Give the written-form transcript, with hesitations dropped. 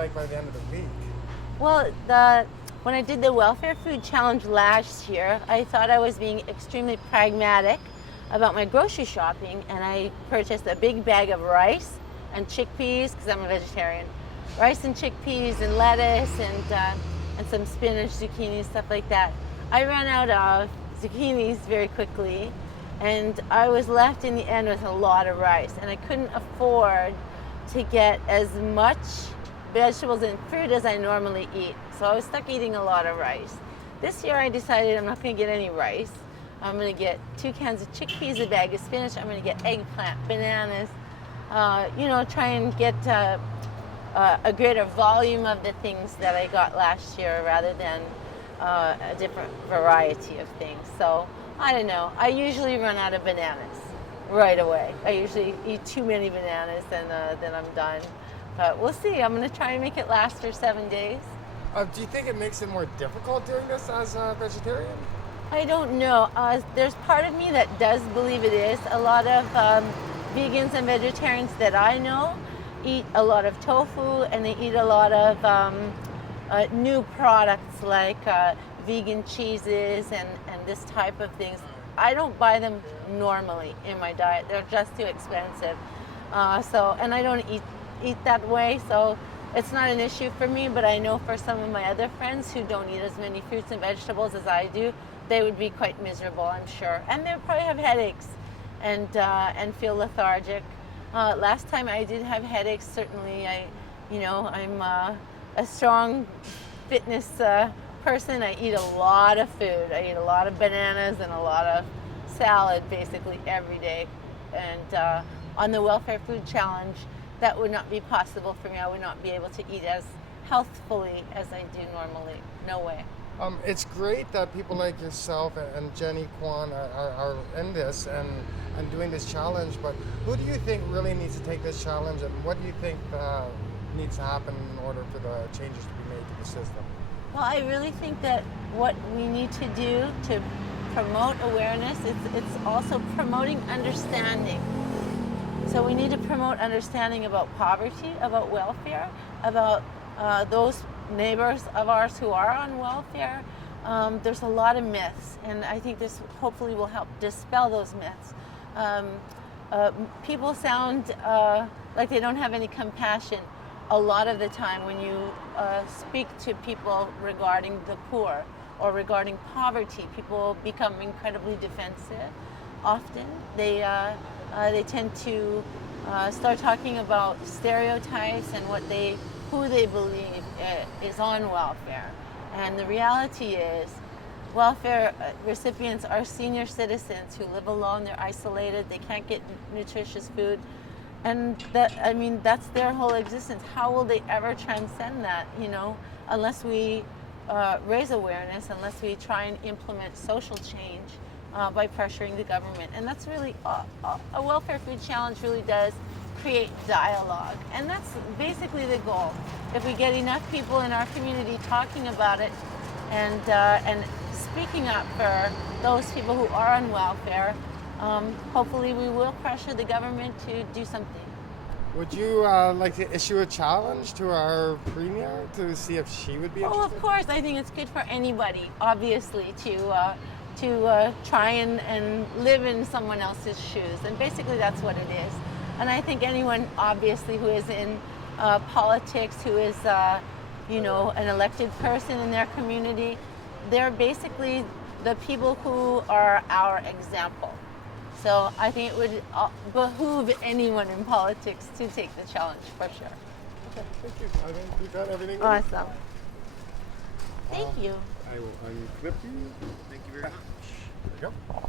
like by the end of the week? Well, when I did the Welfare Food Challenge last year, I thought I was being extremely pragmatic about my grocery shopping, and I purchased a big bag of rice and chickpeas, because I'm a vegetarian. Rice and chickpeas and lettuce and some spinach, zucchini, stuff like that. I ran out of zucchinis very quickly, and I was left in the end with a lot of rice, and I couldn't afford to get as much vegetables and fruit as I normally eat. So I was stuck eating a lot of rice. This year I decided I'm not going to get any rice. I'm going to get 2 cans of chickpeas, a bag of spinach. I'm going to get eggplant, bananas, try and get a greater volume of the things that I got last year rather than a different variety of things. So I don't know. I usually run out of bananas right away. I usually eat too many bananas and then I'm done. But we'll see. I'm going to try and make it last for 7 days. Do you think it makes it more difficult doing this as a vegetarian? I don't know. There's part of me that does believe it is. A lot of vegans and vegetarians that I know eat a lot of tofu, and they eat a lot of new products like vegan cheeses and this type of things. I don't buy them normally in my diet. They're just too expensive. And I don't eat that way, so it's not an issue for me. But I know for some of my other friends who don't eat as many fruits and vegetables as I do, they would be quite miserable, I'm sure, and they'll probably have headaches and feel lethargic. Last time I did have headaches. Certainly, I'm a strong fitness person. I eat a lot of food. I eat a lot of bananas and a lot of salad basically every day. And on the Welfare Food Challenge, that would not be possible for me. I would not be able to eat as healthfully as I do normally. No way. It's great that people like yourself and Jenny Kwan are in this and doing this challenge, but who do you think really needs to take this challenge, and what do you think needs to happen in order for the changes to be made to the system? Well, I really think that what we need to do to promote awareness, it's also promoting understanding. So we need to promote understanding about poverty, about welfare, about those neighbors of ours who are on welfare. There's a lot of myths, and I think this hopefully will help dispel those myths. People sound like they don't have any compassion a lot of the time when you speak to people regarding the poor or regarding poverty. People become incredibly defensive. Often they tend to start talking about stereotypes and who they believe is on welfare. And the reality is, welfare recipients are senior citizens who live alone. They're isolated. They can't get nutritious food, and that's their whole existence. How will they ever transcend that? Unless we raise awareness, unless we try and implement social change by pressuring the government. And that's really a Welfare Food Challenge really does create dialogue, and that's basically the goal. If we get enough people in our community talking about it and speaking up for those people who are on welfare, hopefully we will pressure the government to do something. Would you like to issue a challenge to our premier to see if she would be interested? Oh, of course. I think it's good for anybody, obviously, to try and live in someone else's shoes, and basically that's what it is. And I think anyone, obviously, who is in politics, who is, an elected person in their community, they're basically the people who are our example. So I think it would behoove anyone in politics to take the challenge, for sure. Okay, thank you. I think we've got everything. Awesome. Thank you. I will unclip you. Thank you very much. There you go.